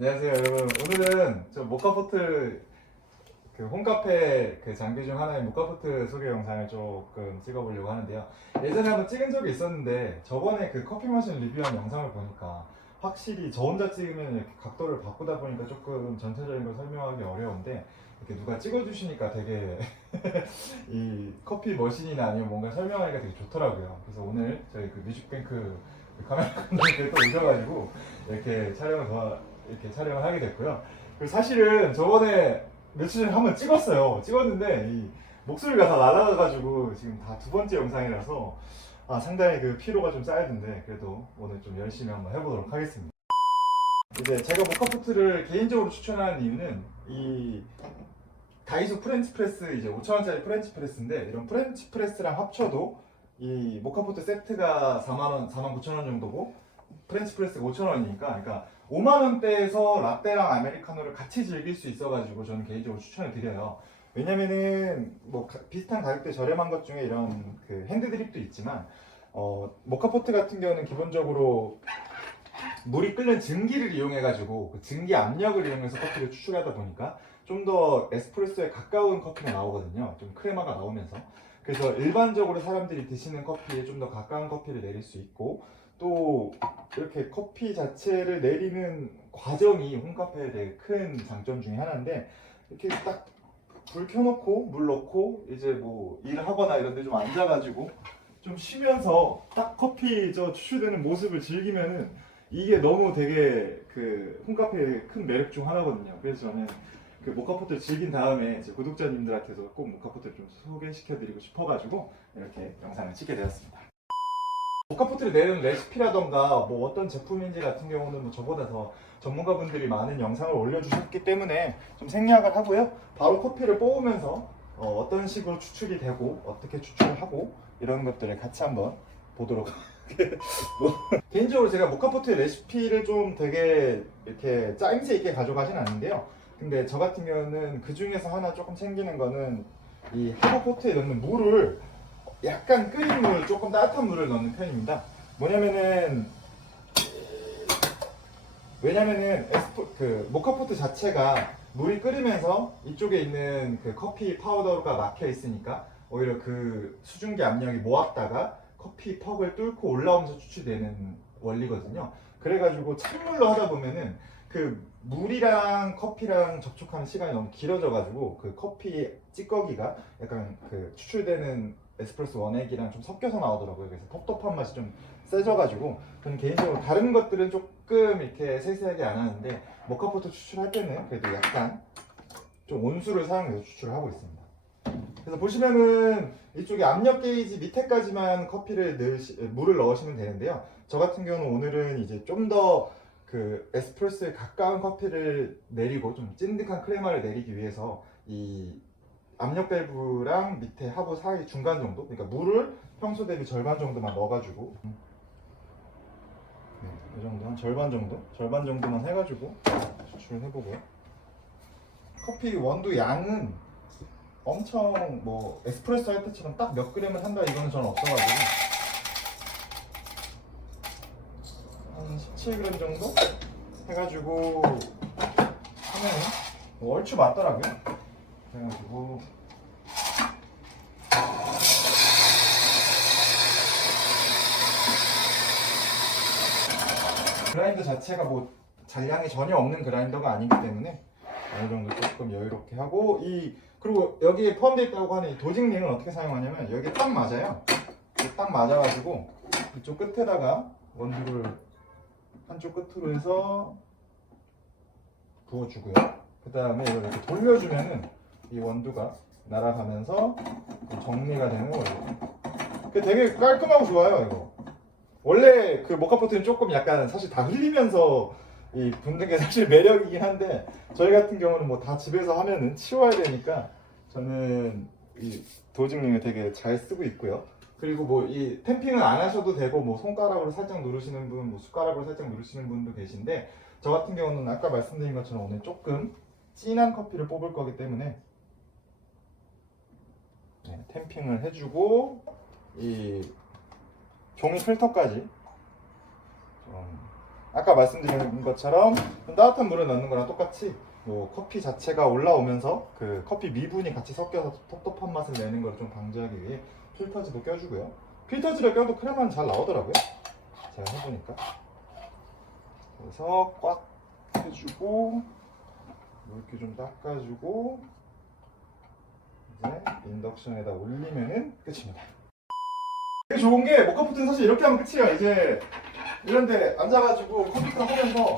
안녕하세요 여러분. 오늘은 저 모카포트 그 홈카페 그 장비 중 하나인 모카포트 소개 영상을 조금 찍어보려고 하는데요. 예전에 한번 찍은 적이 있었는데 저번에 그 커피 머신 리뷰한 영상을 보니까 확실히 저 혼자 찍으면 이렇게 각도를 바꾸다 보니까 조금 전체적인 걸 설명하기 어려운데 이렇게 누가 찍어주시니까 되게 이 커피 머신이나 아니면 뭔가 설명하기가 되게 좋더라고요. 그래서 오늘 저희 그 뮤직뱅크 그 카메라 감독님께 또 오셔가지고 이렇게 촬영을 하게 됐고요. 그리고 사실은 저번에 며칠 전에 한번 찍었는데 이 목소리가 다 날아가가지고 지금 다 두 번째 영상이라서 상당히 그 피로가 좀 쌓이던데 그래도 오늘 좀 열심히 한번 해보도록 하겠습니다. 이제 제가 모카포트를 개인적으로 추천하는 이유는 이 다이소 프렌치 프레스 이제 5,000원짜리 프렌치 프레스인데 이런 프렌치 프레스랑 합쳐도 이 모카포트 세트가 4만원, 49,000원 정도고 프렌치 프레스가 5,000원이니까 그러니까 5만원대에서 라떼랑 아메리카노를 같이 즐길 수 있어가지고 저는 개인적으로 추천을 드려요. 왜냐면은 뭐 비슷한 가격대 저렴한 것 중에 이런 그 핸드드립도 있지만 모카포트 같은 경우는 기본적으로 물이 끓는 증기를 이용해가지고 그 증기 압력을 이용해서 커피를 추출하다 보니까 좀 더 에스프레소에 가까운 커피가 나오거든요. 좀 크레마가 나오면서. 그래서 일반적으로 사람들이 드시는 커피에 좀 더 가까운 커피를 내릴 수 있고 또 이렇게 커피 자체를 내리는 과정이 홈카페에 되게 큰 장점 중에 하나인데 이렇게 딱 불 켜놓고 물 넣고 이제 뭐 일하거나 이런 데 좀 앉아가지고 좀 쉬면서 딱 커피 저 추출되는 모습을 즐기면은 이게 너무 되게 그 홈카페의 큰 매력 중 하나거든요. 그래서 저는 그 모카포트를 즐긴 다음에 제 구독자님들한테도 꼭 모카포트를 좀 소개시켜드리고 싶어가지고 이렇게 영상을 찍게 되었습니다. 모카포트를 내는 레시피라던가 뭐 어떤 제품인지 같은 경우는 뭐 저보다 더 전문가분들이 많은 영상을 올려주셨기 때문에 좀 생략을 하고요. 바로 커피를 뽑으면서 어떤 식으로 추출이 되고 어떻게 추출을 하고 이런 것들을 같이 한번 보도록 뭐, 개인적으로 제가 모카포트의 레시피를 좀 되게 이렇게 짜임새 있게 가져가진 않는데요. 근데 저 같은 경우는 그 중에서 하나 조금 챙기는 거는 이 하바포트에 넣는 물을 약간 끓인 물, 조금 따뜻한 물을 넣는 편입니다. 왜냐면은 그 모카포트 자체가 물이 끓으면서 이쪽에 있는 그 커피 파우더가 막혀 있으니까 오히려 그 수증기 압력이 모았다가 커피 퍽을 뚫고 올라오면서 추출되는 원리거든요. 그래가지고 찬물로 하다 보면은 그 물이랑 커피랑 접촉하는 시간이 너무 길어져가지고 그 커피 찌꺼기가 약간 그 추출되는 에스프레소 원액이랑 좀 섞여서 나오더라고요. 그래서 텁텁한 맛이 좀 세져가지고 저는 개인적으로 다른 것들은 조금 이렇게 세세하게 안 하는데 모카포트 추출할 때는 그래도 약간 좀 온수를 사용해서 추출을 하고 있습니다. 그래서 보시면은 이쪽에 압력 게이지 밑에까지만 물을 넣으시면 되는데요. 저 같은 경우는 오늘은 이제 좀 더 그 에스프레소에 가까운 커피를 내리고 좀 찐득한 크레마를 내리기 위해서 이 압력 밸브랑 밑에 하부 사이 중간 정도, 그러니까 물을 평소 대비 절반 정도만 넣어가지고 이 정도 한 절반 정도만 해가지고 추출을 해보고요. 커피 원두 양은 엄청 뭐 에스프레소 할 때처럼 딱 몇 그램을 한다 이거는 저는 없어가지고 한 17g 정도 해가지고 하면은 뭐 얼추 맞더라고요. 그래가지고 그라인더 자체가 뭐 잔량이 전혀 없는 그라인더가 아니기 때문에 어느 정도 조금 여유롭게 하고 그리고 여기에 포함되어 있다고 하는 이 도직링을 어떻게 사용하냐면 여기 딱 맞아요. 딱 맞아가지고 이쪽 끝에다가 원두를 한쪽 끝으로 해서 부어주고요. 그 다음에 이걸 이렇게 돌려주면은 이 원두가 날아가면서 정리가 되는 거예요. 되게 깔끔하고 좋아요 이거. 원래 그 모카포트는 조금 약간 사실 다 흘리면서 이 붓는 게 사실 매력이긴 한데 저희 같은 경우는 뭐 다 집에서 하면은 치워야 되니까 저는 이 도직링을 되게 잘 쓰고 있고요. 그리고 뭐 이 탬핑은 안 하셔도 되고 뭐 손가락으로 살짝 누르시는 분, 뭐 숟가락으로 살짝 누르시는 분도 계신데 저 같은 경우는 아까 말씀드린 것처럼 오늘 조금 진한 커피를 뽑을 거기 때문에 탬핑을 해주고 이 종이 필터까지 좀 아까 말씀드린 것처럼 따뜻한 물을 넣는 거랑 똑같이 뭐 커피 자체가 올라오면서 그 커피 미분이 같이 섞여서 텁텁한 맛을 내는 걸 좀 방지하기 위해 필터지도 껴주고요. 필터지를 껴도 크레마는 잘 나오더라고요. 제가 해보니까. 그래서 꽉 해주고 물기 좀 닦아주고 이제 인덕션에다 올리면은 끝입니다. 되게 좋은 게 모카포트는 사실 이렇게 하면 끝이에요. 이제 이런데 앉아가지고 컴퓨터 하면서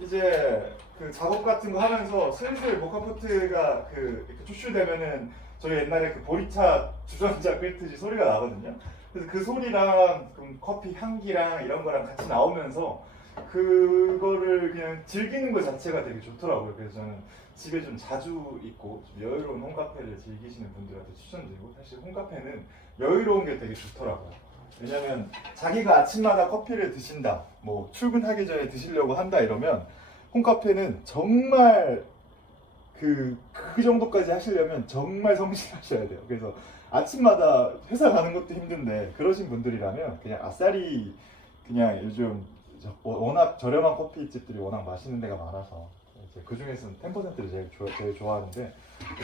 이제 그 작업 같은 거 하면서 슬슬 모카포트가 그 이렇게 추출되면은 저희 옛날에 그 보리차 주전자 끓듯이 소리가 나거든요. 그래서 그 소리랑 그 커피 향기랑 이런 거랑 같이 나오면서 그거를 그냥 즐기는 것 자체가 되게 좋더라고요. 그래서 저는 집에 좀 자주 있고 좀 여유로운 홈카페를 즐기시는 분들한테 추천드리고, 사실 홈카페는 여유로운 게 되게 좋더라고요. 왜냐면 자기가 아침마다 커피를 드신다, 뭐 출근하기 전에 드시려고 한다 이러면 홈카페는 정말 그 정도까지 하시려면 정말 성실하셔야 돼요. 그래서 아침마다 회사 가는 것도 힘든데 그러신 분들이라면 그냥 아싸리, 그냥 요즘 워낙 저렴한 커피집들이 워낙 맛있는 데가 많아서 그 중에서는 10%를 제일 좋아하는데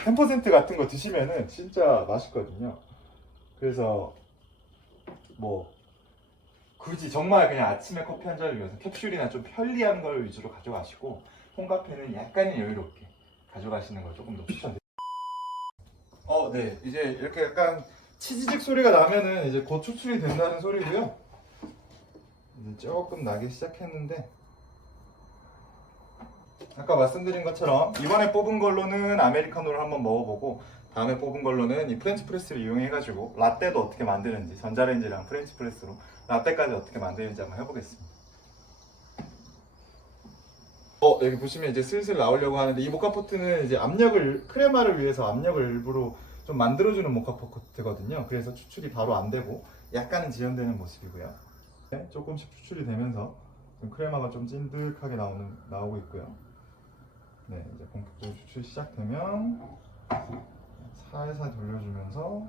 10% 같은 거 드시면은 진짜 맛있거든요. 그래서 뭐 굳이 정말 그냥 아침에 커피 한 잔을 위해서 캡슐이나 좀 편리한 걸 위주로 가져가시고 홈카페는 약간은 여유롭게 가져가시는 걸 조금 더 추천드립니다. 네. 이제 이렇게 약간 치지직 소리가 나면은 이제 곧 추출이 된다는 소리고요. 이제 조금 나기 시작했는데 아까 말씀드린 것처럼 이번에 뽑은 걸로는 아메리카노를 한번 먹어보고 다음에 뽑은 걸로는 이 프렌치 프레스를 이용해가지고 라떼도 어떻게 만드는지, 전자레인지랑 프렌치 프레스로 라떼까지 어떻게 만드는지 한번 해보겠습니다. 여기 보시면 이제 슬슬 나오려고 하는데, 이 모카포트는 이제 크레마를 위해서 압력을 일부러 좀 만들어주는 모카포트거든요. 그래서 추출이 바로 안 되고 약간은 지연되는 모습이고요. 네, 조금씩 추출이 되면서 좀 크레마가 좀 찐득하게 나오고 있고요. 네, 이제 본격적으로 추출이 시작되면 살살 돌려주면서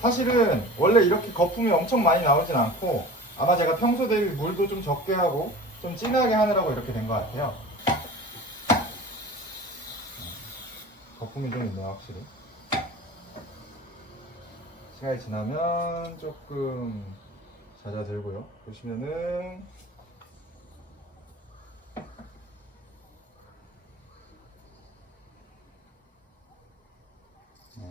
사실은 원래 이렇게 거품이 엄청 많이 나오진 않고 아마 제가 평소 대비 물도 좀 적게 하고 좀 진하게 하느라고 이렇게 된 것 같아요. 거품이 좀 있네요, 확실히. 시간이 지나면 조금 잦아들고요. 보시면은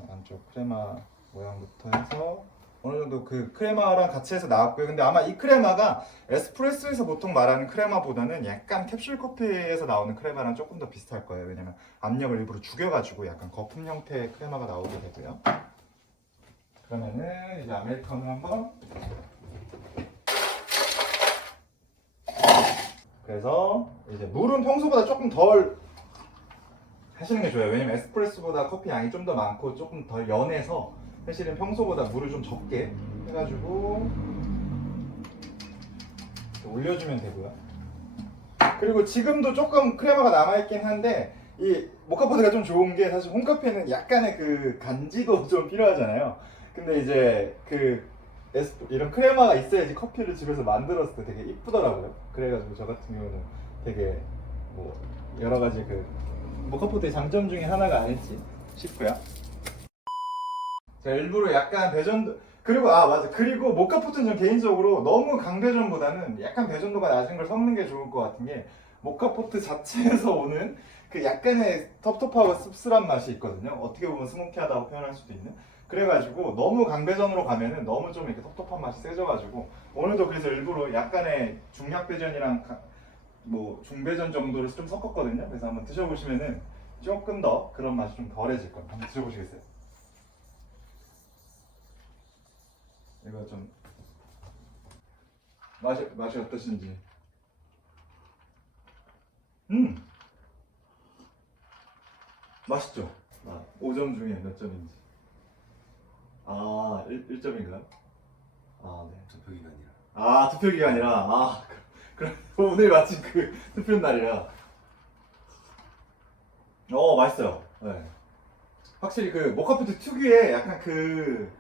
안쪽 크레마 모양부터 해서 어느 정도 그 크레마랑 같이 해서 나왔고요. 근데 아마 이 크레마가 에스프레소에서 보통 말하는 크레마보다는 약간 캡슐 커피에서 나오는 크레마랑 조금 더 비슷할 거예요. 왜냐면 압력을 일부러 죽여가지고 약간 거품 형태의 크레마가 나오게 되고요. 그러면은 이제 아메리카노 한번. 그래서 이제 물은 평소보다 조금 덜 하시는 게 좋아요. 왜냐면 에스프레소보다 커피 양이 좀 더 많고 조금 덜 연해서 사실은 평소보다 물을 좀 적게 해가지고 올려주면 되고요. 그리고 지금도 조금 크레마가 남아있긴 한데 이 모카포트가 좀 좋은 게, 사실 홈카페는 약간의 그 간지도 좀 필요하잖아요. 근데 이제 이런 크레마가 있어야지 커피를 집에서 만들었을 때 되게 이쁘더라고요. 그래가지고 저 같은 경우는 되게 뭐 여러 가지 그 모카포트의 장점 중에 하나가 아닐지 싶고요. 제가 일부러 약간 배전도, 그리고 맞아, 그리고 모카포트는 전 개인적으로 너무 강배전보다는 약간 배전도가 낮은 걸 섞는 게 좋을 것 같은 게, 모카포트 자체에서 오는 그 약간의 텁텁하고 씁쓸한 맛이 있거든요. 어떻게 보면 스모키하다고 표현할 수도 있는. 그래가지고 너무 강배전으로 가면은 너무 좀 이렇게 텁텁한 맛이 세져가지고 오늘도 그래서 일부러 약간의 중약배전이랑 뭐 중배전 정도를 좀 섞었거든요. 그래서 한번 드셔보시면은 조금 더 그런 맛이 좀 덜해질 거예요. 한번 드셔보시겠어요? 이거 좀 맛이 어떠신지. 맛있죠? 5점 중에 몇 점인지. 1점인가요? 네. 투표 기간이라. 그럼 오늘 마침 그 투표 날이라. 맛있어요. 네. 확실히 그 모카포트 특유의 약간 그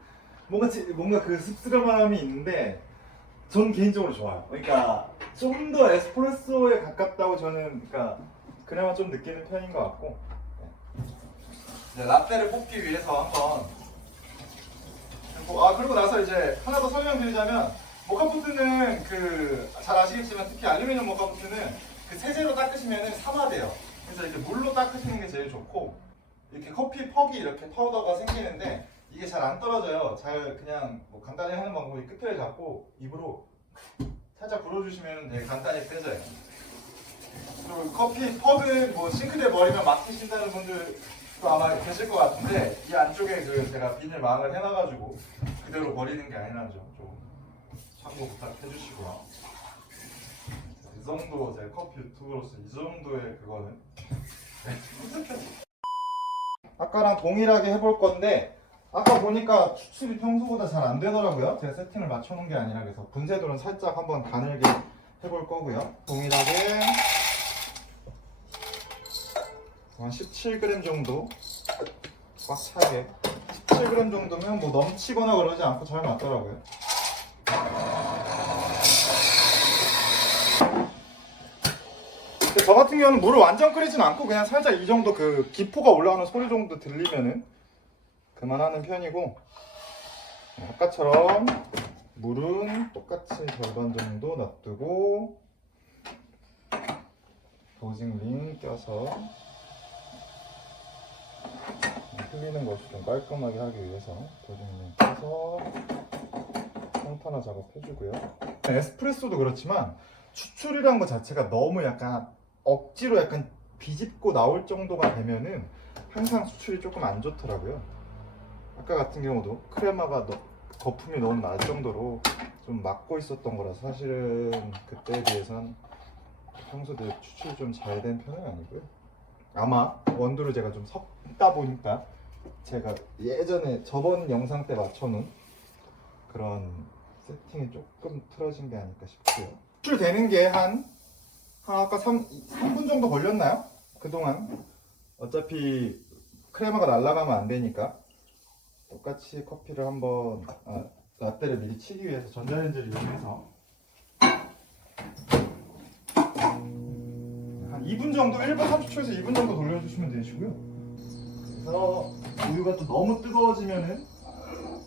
뭔가 그 씁쓸함이 있는데 전 개인적으로 좋아요. 그러니까 좀 더 에스프레소에 가깝다고 저는 그러니까 그나마 좀 느끼는 편인 것 같고. 이제 라떼를 뽑기 위해서 한번 그리고 나서 이제 하나 더 설명드리자면 모카포트는 그 잘 아시겠지만 특히 알루미늄 모카포트는 그 세제로 닦으시면은 삼아돼요. 그래서 이렇게 물로 닦으시는 게 제일 좋고 이렇게 커피 퍽이 이렇게 파우더가 생기는데 이게 잘 안 떨어져요. 잘 그냥 뭐 간단히 하는 방법이 끝을 잡고 입으로 살짝 불어주시면 되게 간단히 빼져요. 그리고 커피 퍽은 뭐 싱크대 버리면 막히신다는 분들도 아마 계실 것 같은데 이 안쪽에 그 제가 비닐망을 해놔가지고 그대로 버리는 게 아니라는 점 좀 참고 부탁해주시고요. 이 정도 제 커피 유튜브로서 이 정도의 그거는 아까랑 동일하게 해볼 건데 아까 보니까 추출이 평소보다 잘 안 되더라고요. 제가 세팅을 맞춰놓은 게 아니라 그래서 분쇄도는 살짝 한번 가늘게 해볼 거고요. 동일하게 한 17g 정도 꽉 차게 17g 정도면 뭐 넘치거나 그러지 않고 잘 맞더라고요. 저 같은 경우는 물을 완전 끓이진 않고 그냥 살짝 이 정도 그 기포가 올라오는 소리 정도 들리면은 그만하는 편이고 아까처럼 물은 똑같이 절반 정도 놔두고 도징링 껴서 흘리는 것을 좀 깔끔하게 하기 위해서 도징링 껴서 평탄화 작업해주고요. 에스프레소도 그렇지만 추출이란 것 자체가 너무 약간 억지로 약간 비집고 나올 정도가 되면은 항상 수출이 조금 안 좋더라고요. 아까 같은 경우도 크레마가 거품이 너무 날 정도로 좀 막고 있었던 거라 사실은 그때에 비해선 평소에 추출이 좀 잘 된 편은 아니고요. 아마 원두를 제가 좀 섞다 보니까 제가 예전에 저번 영상 때 맞춰놓은 그런 세팅이 조금 틀어진 게 아닐까 싶고요. 추출되는 게 아까 3분 정도 걸렸나요? 그동안 어차피 크레마가 날아가면 안 되니까 똑같이 커피를 한번 라떼를 미리 치기 위해서 전자레인지를 이용해서 한 2분 정도 1분 30초에서 2분 정도 돌려주시면 되시고요. 그래서 우유가 또 너무 뜨거워지면은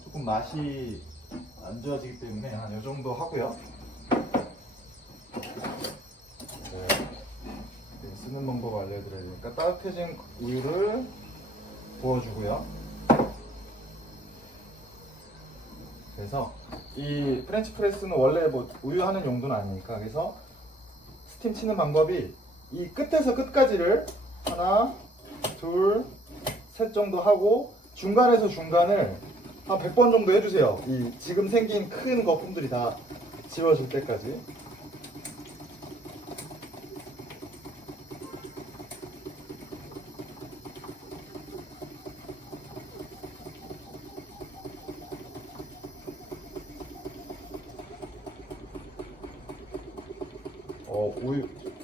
조금 맛이 안 좋아지기 때문에 한 이 정도 하고요. 쓰는 방법 알려드려야 되니까 따뜻해진 우유를 부어주고요. 그래서 이 프렌치 프레스는 원래 뭐 우유 하는 용도는 아니니까 그래서 스팀 치는 방법이 이 끝에서 끝까지를 하나, 둘, 셋 정도 하고 중간에서 중간을 한 100번 정도 해주세요. 이 지금 생긴 큰 거품들이 다 지워질 때까지.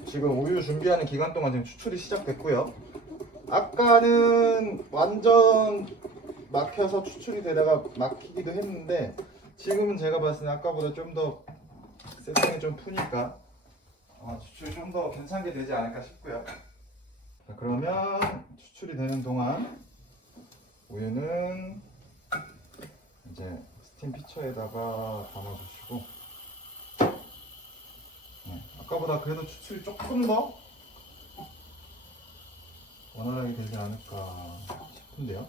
지금 우유 준비하는 기간 동안 지금 추출이 시작됐고요. 아까는 완전 막혀서 추출이 되다가 막히기도 했는데 지금은 제가 봤을 때 아까보다 좀 더 세팅이 좀 푸니까 추출이 좀 더 괜찮게 되지 않을까 싶고요. 자, 그러면 추출이 되는 동안 우유는 이제 스팀 피처에다가 담아주시고 아까보다 그래도 추출이 조금 더 원활하게 되지 않을까 싶은데요.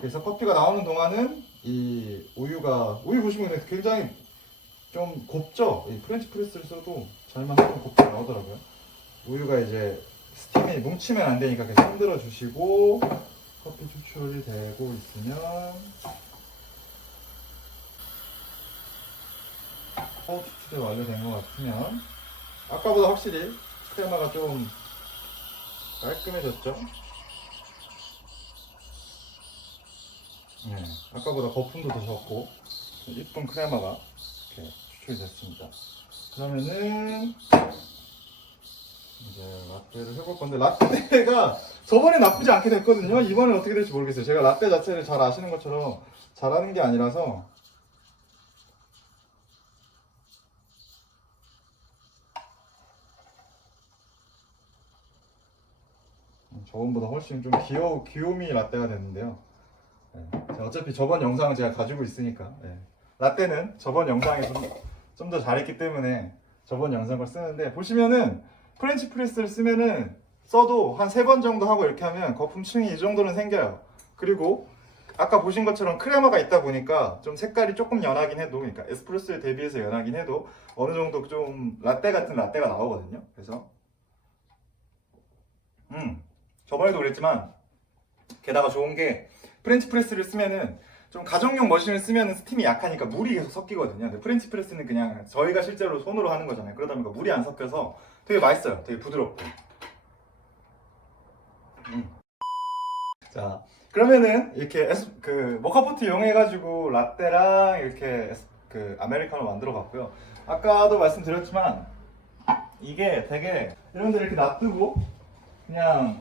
그래서 커피가 나오는 동안은 이 우유 보시면 굉장히 좀 곱죠? 이 프렌치 프레스를 써도 잘만 하면 곱게 나오더라고요. 우유가 이제 스팀이 뭉치면 안 되니까 계속 흔들어 주시고 커피 추출이 되고 있으면 추출이 완료된 것 같으면 아까보다 확실히 크레마가 좀 깔끔해졌죠? 네, 아까보다 거품도 더 적고 이쁜 크레마가 이렇게 추출이 됐습니다. 그러면은 이제 라떼를 해볼 건데 라떼가 저번에 나쁘지 않게 됐거든요. 이번엔 어떻게 될지 모르겠어요. 제가 라떼 자체를 잘 아시는 것처럼 잘하는 게 아니라서 저번보다 훨씬 좀 귀요미 라떼가 됐는데요. 네. 자, 어차피 저번 영상은 제가 가지고 있으니까 네. 라떼는 저번 영상에 좀 더 잘했기 때문에 저번 영상을 쓰는데 보시면은 프렌치 프레스를 써도 한 3번 정도 하고 이렇게 하면 거품층이 이 정도는 생겨요. 그리고 아까 보신 것처럼 크레마가 있다 보니까 좀 색깔이 조금 연하긴 해도, 그러니까 에스프레소에 대비해서 연하긴 해도 어느 정도 좀 라떼 같은 라떼가 나오거든요. 그래서 저번에도 그랬지만 게다가 좋은 게 프렌치 프레스를 쓰면은 좀 가정용 머신을 쓰면 스팀이 약하니까 물이 계속 섞이거든요. 근데 프렌치 프레스는 그냥 저희가 실제로 손으로 하는 거잖아요. 그러다 보니까 물이 안 섞여서 되게 맛있어요. 되게 부드럽고. 자, 그러면은 이렇게 그 모카포트 이용해가지고 라떼랑 이렇게 그 아메리카노 만들어 봤고요. 아까도 말씀드렸지만 이게 되게 여러분들 이렇게 놔두고 그냥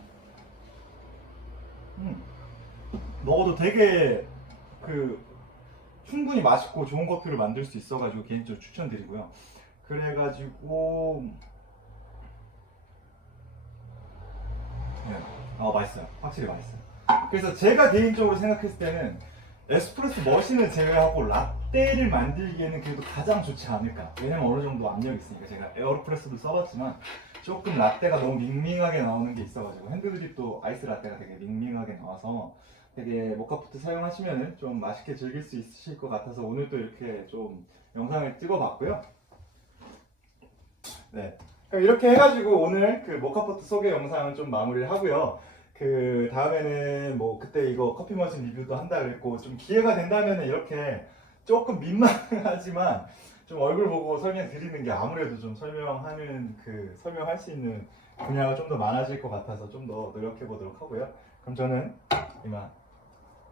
먹어도 되게 그 충분히 맛있고 좋은 커피를 만들 수 있어가지고 개인적으로 추천드리고요. 그래가지고 맛있어요. 확실히 맛있어요. 그래서 제가 개인적으로 생각했을 때는 에스프레소 머신을 제외하고 라떼를 만들기에는 그래도 가장 좋지 않을까. 왜냐면 어느 정도 압력이 있으니까. 제가 에어로프레소도 써봤지만 조금 라떼가 너무 밍밍하게 나오는 게 있어가지고 핸드드립도 아이스 라떼가 되게 밍밍하게 나와서 되게 모카포트 사용하시면 좀 맛있게 즐길 수 있으실 것 같아서 오늘 또 이렇게 좀 영상을 찍어봤고요. 네, 그럼 이렇게 해가지고 오늘 그 모카포트 소개 영상은 좀 마무리를 하고요. 그 다음에는 뭐 그때 이거 커피 머신 리뷰도 한다 그랬고 좀 기회가 된다면 이렇게 조금 민망하지만 좀 얼굴 보고 설명 드리는 게 아무래도 좀 설명할 수 있는 분야가 좀 더 많아질 것 같아서 좀 더 노력해 보도록 하고요. 그럼 저는 이만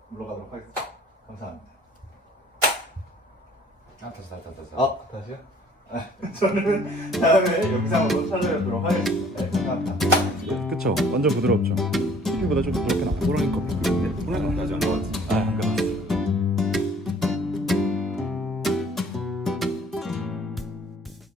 물러가도록 하겠습니다. 감사합니다. 다시요? 저는 다음에 영상으로 찾아뵙도록 하겠습니다. 네, 감사합니다. 그쵸? 완전 부드럽죠? 커피보다 좀 부드럽게 나와요. 호랑이 커피 그런데 호랑이 나지 않는 것 같은데. 안 그렇습니다.